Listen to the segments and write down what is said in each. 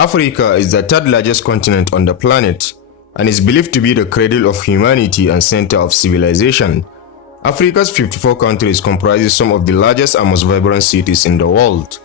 Africa is the third largest continent on the planet and is believed to be the cradle of humanity and center of civilization. Africa's 54 countries comprises some of the largest and most vibrant cities in the world.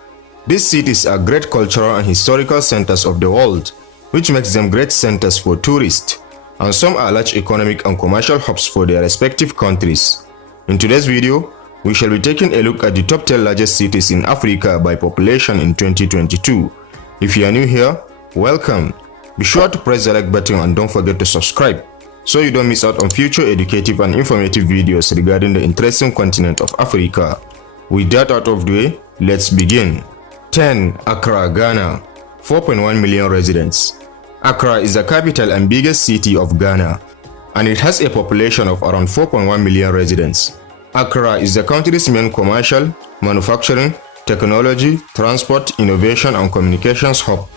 These cities are great cultural and historical centers of the world, which makes them great centers for tourists, and some are large economic and commercial hubs for their respective countries. In today's video, we shall be taking a look at the top 10 largest cities in Africa by population in 2022. If you are new here, welcome. Be sure to press the like button and don't forget to subscribe so you don't miss out on future educative and informative videos regarding the interesting continent of Africa. With that out of the way, let's begin. 10. Accra, Ghana. 4.1 million residents. Accra is the capital and biggest city of Ghana, and it has a population of around 4.1 million residents. Accra is the country's main commercial, manufacturing, technology, transport, innovation and communications hub.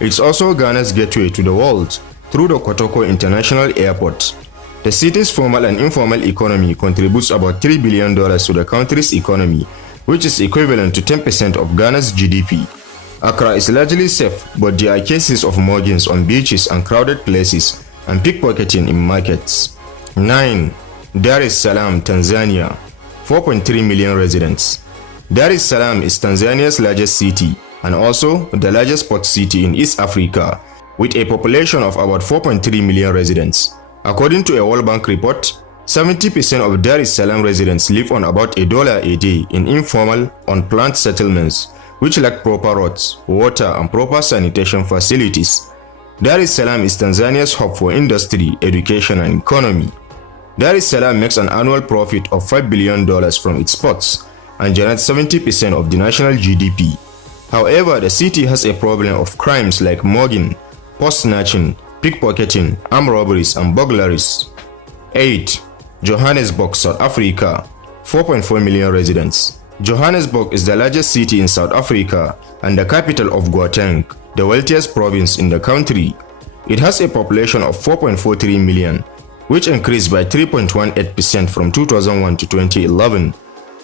It's also Ghana's gateway to the world through the Kotoko International Airport. The city's formal and informal economy contributes about $3 billion to the country's economy, which is equivalent to 10% of Ghana's GDP. Accra is largely safe, but there are cases of muggings on beaches and crowded places and pickpocketing in markets. 9. Dar es Salaam, Tanzania. 4.3 million residents. Dar es Salaam is Tanzania's largest city and also the largest port city in East Africa, with a population of about 4.3 million residents. According to a World Bank report, 70% of Dar es Salaam residents live on about $1 a day in informal, unplanned settlements, which lack proper roads, water and proper sanitation facilities. Dar es Salaam is Tanzania's hub for industry, education and economy. Dar es Salaam makes an annual profit of $5 billion from its ports and generates 70% of the national GDP. However, the city has a problem of crimes like mugging, post snatching, pickpocketing, armed robberies and burglaries. 8. Johannesburg, South Africa. 4.4 million residents. Johannesburg is the largest city in South Africa and the capital of Gauteng, the wealthiest province in the country. It has a population of 4.43 million, which increased by 3.18% from 2001 to 2011.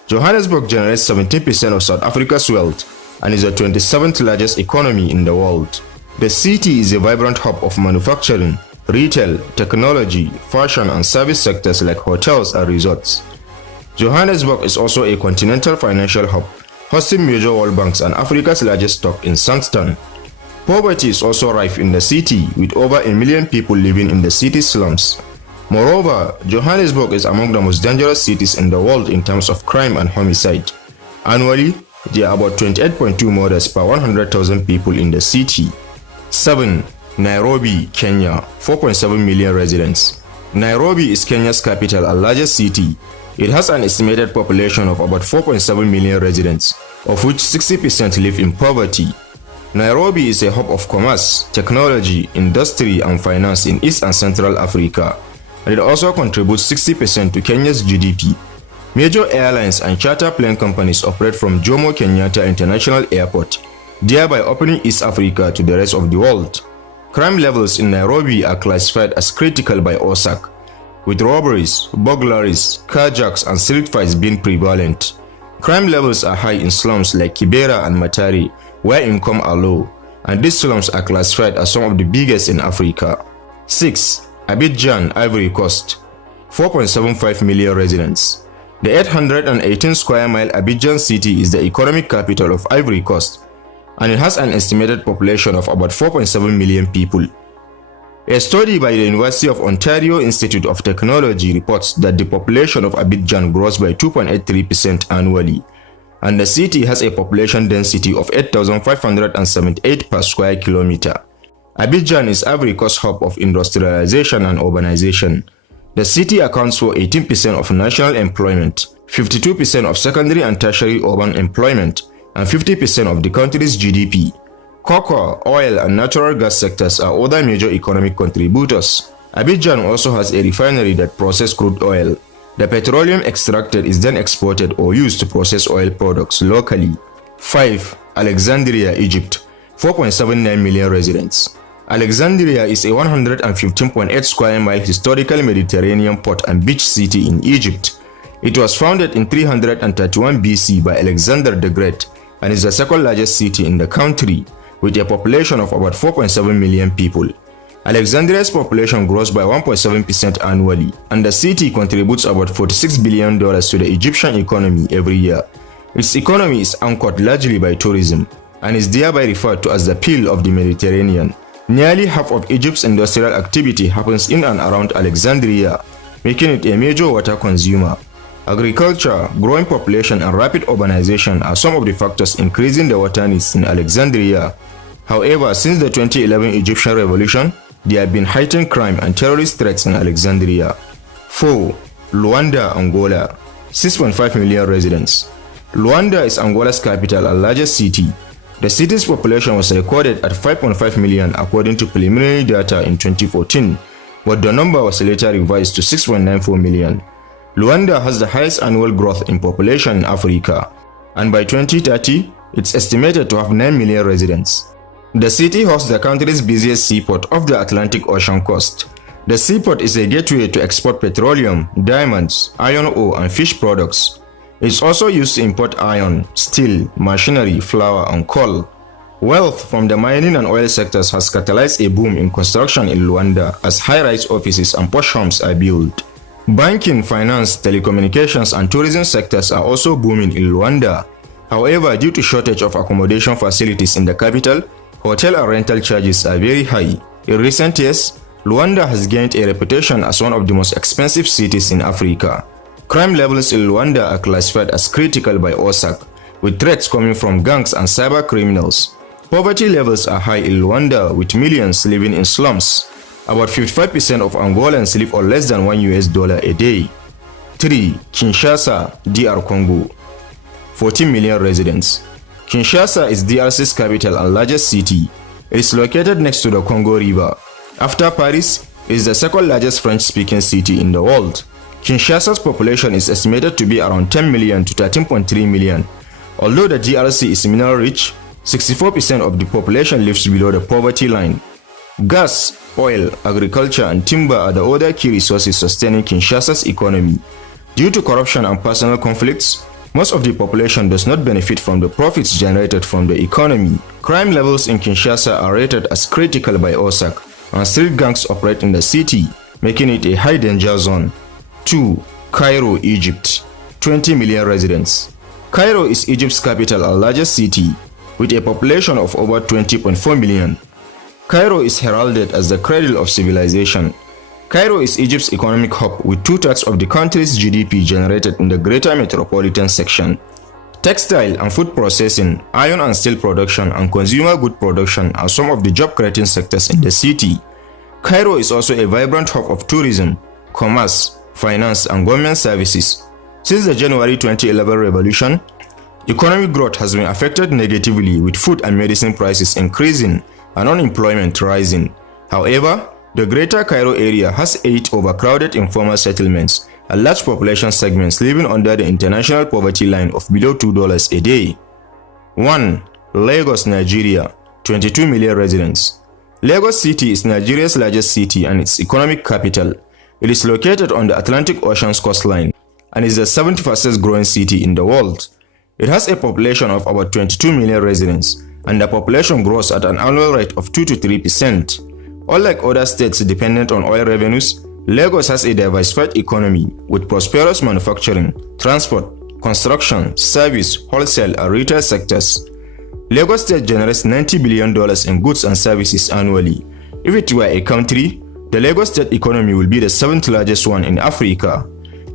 Johannesburg generates 17% of South Africa's wealth and is the 27th largest economy in the world. The city is a vibrant hub of manufacturing, retail, technology, fashion and service sectors like hotels and resorts. Johannesburg is also a continental financial hub, hosting major world banks and Africa's largest stock in Sandton. Poverty is also rife in the city, with over 1 million people living in the city's slums. Moreover, Johannesburg is among the most dangerous cities in the world in terms of crime and homicide. Annually, there are about 28.2 murders per 100,000 people in the city. 7. Nairobi, Kenya. 4.7 million residents. Nairobi is Kenya's capital and largest city. It has an estimated population of about 4.7 million residents, of which 60% live in poverty. Nairobi is a hub of commerce, technology, industry and finance in East and Central Africa, and it also contributes 60% to Kenya's GDP. Major airlines and charter plane companies operate from Jomo Kenyatta International Airport, thereby opening East Africa to the rest of the world. Crime levels in Nairobi are classified as critical by OSAC, with robberies, burglaries, carjacks and street fights being prevalent. Crime levels are high in slums like Kibera and Matari, where income are low, and these slums are classified as some of the biggest in Africa. 6. Abidjan, Ivory Coast. 4.75 million residents. The 818 square mile Abidjan city is the economic capital of Ivory Coast, and it has an estimated population of about 4.7 million people. A study by the University of Ontario Institute of Technology reports that the population of Abidjan grows by 2.83% annually, and the city has a population density of 8,578 per square kilometer. Abidjan is Ivory Coast's hub of industrialization and urbanization. The city accounts for 18% of national employment, 52% of secondary and tertiary urban employment, and 50% of the country's GDP. Cocoa, oil, and natural gas sectors are other major economic contributors. Abidjan also has a refinery that processes crude oil. The petroleum extracted is then exported or used to process oil products locally. 5. Alexandria, Egypt. 4.79 million residents. Alexandria is a 115.8 square mile historical Mediterranean port and beach city in Egypt. It was founded in 331 BC by Alexander the Great and is the second largest city in the country. with a population of about 4.7 million people. Alexandria's population grows by 1.7% annually, and the city contributes about $46 billion to the Egyptian economy every year. Its economy is anchored largely by tourism, and is thereby referred to as the Pearl of the Mediterranean. Nearly half of Egypt's industrial activity happens in and around Alexandria, making it a major water consumer. Agriculture, growing population, and rapid urbanization are some of the factors increasing the water needs in Alexandria. However, since the 2011 Egyptian revolution, there have been heightened crime and terrorist threats in Alexandria. 4. Luanda, Angola. 6.5 million residents. Luanda is Angola's capital and largest city. The city's population was recorded at 5.5 million according to preliminary data in 2014, but the number was later revised to 6.94 million. Luanda has the highest annual growth in population in Africa, and by 2030, it's estimated to have 9 million residents. The city hosts the country's busiest seaport off the Atlantic Ocean coast. The seaport is a gateway to export petroleum, diamonds, iron ore, and fish products. It's also used to import iron, steel, machinery, flour, and coal. Wealth from the mining and oil sectors has catalyzed a boom in construction in Luanda as high-rise offices and posh homes are built. Banking, finance, telecommunications, and tourism sectors are also booming in Luanda. However, due to shortage of accommodation facilities in the capital, hotel and rental charges are very high. In recent years, Luanda has gained a reputation as one of the most expensive cities in Africa. Crime levels in Luanda are classified as critical by OSAC, with threats coming from gangs and cyber criminals. Poverty levels are high in Luanda, with millions living in slums. About 55% of Angolans live on less than $1 a day. 3. Kinshasa, DR Congo. 14 million residents. Kinshasa is DRC's capital and largest city. It is located next to the Congo River. After Paris, it is the second largest French-speaking city in the world. Kinshasa's population is estimated to be around 10 million to 13.3 million. Although the DRC is mineral-rich, 64% of the population lives below the poverty line. Gas, oil, agriculture, and timber are the other key resources sustaining Kinshasa's economy. Due to corruption and personal conflicts, most of the population does not benefit from the profits generated from the economy. Crime levels in Kinshasa are rated as critical by OSAC, and street gangs operate in the city, making it a high danger zone. 2. Cairo, Egypt. 20 million residents. Cairo is Egypt's capital and largest city, with a population of over 20.4 million. Cairo is heralded as the cradle of civilization. Cairo is Egypt's economic hub, with 2/3 of the country's GDP generated in the greater metropolitan section. Textile and food processing, iron and steel production, and consumer good production are some of the job-creating sectors in the city. Cairo is also a vibrant hub of tourism, commerce, finance, and government services. Since the January 2011 revolution, economic growth has been affected negatively, with food and medicine prices increasing and unemployment rising. However, the Greater Cairo area has 8 overcrowded informal settlements and large population segments living under the international poverty line of below $2 a day. 1. Lagos, Nigeria. 22 million residents. Lagos City is Nigeria's largest city and its economic capital. It is located on the Atlantic Ocean's coastline and is the 7th fastest growing city in the world. It has a population of about 22 million residents, and the population grows at an annual rate of 2 to 3%. Unlike other states dependent on oil revenues, Lagos has a diversified economy with prosperous manufacturing, transport, construction, service, wholesale, and retail sectors. Lagos State generates $90 billion in goods and services annually. If it were a country, the Lagos State economy will be the 7th largest one in Africa.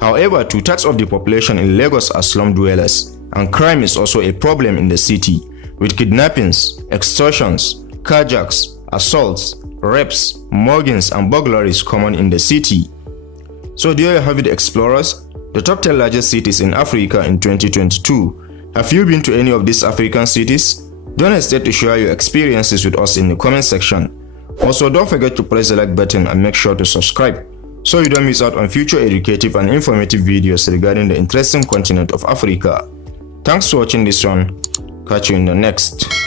However, 2/3 of the population in Lagos are slum dwellers, and crime is also a problem in the city, with kidnappings, extortions, carjacks, assaults, rapes, muggings, and burglaries common in the city. So there you have it, explorers, the top 10 largest cities in Africa in 2022. Have you been to any of these African cities? Don't hesitate to share your experiences with us in the comment section. Also, don't forget to press the like button and make sure to subscribe so you don't miss out on future educative and informative videos regarding the interesting continent of Africa. Thanks for watching this one. Catch you in the next.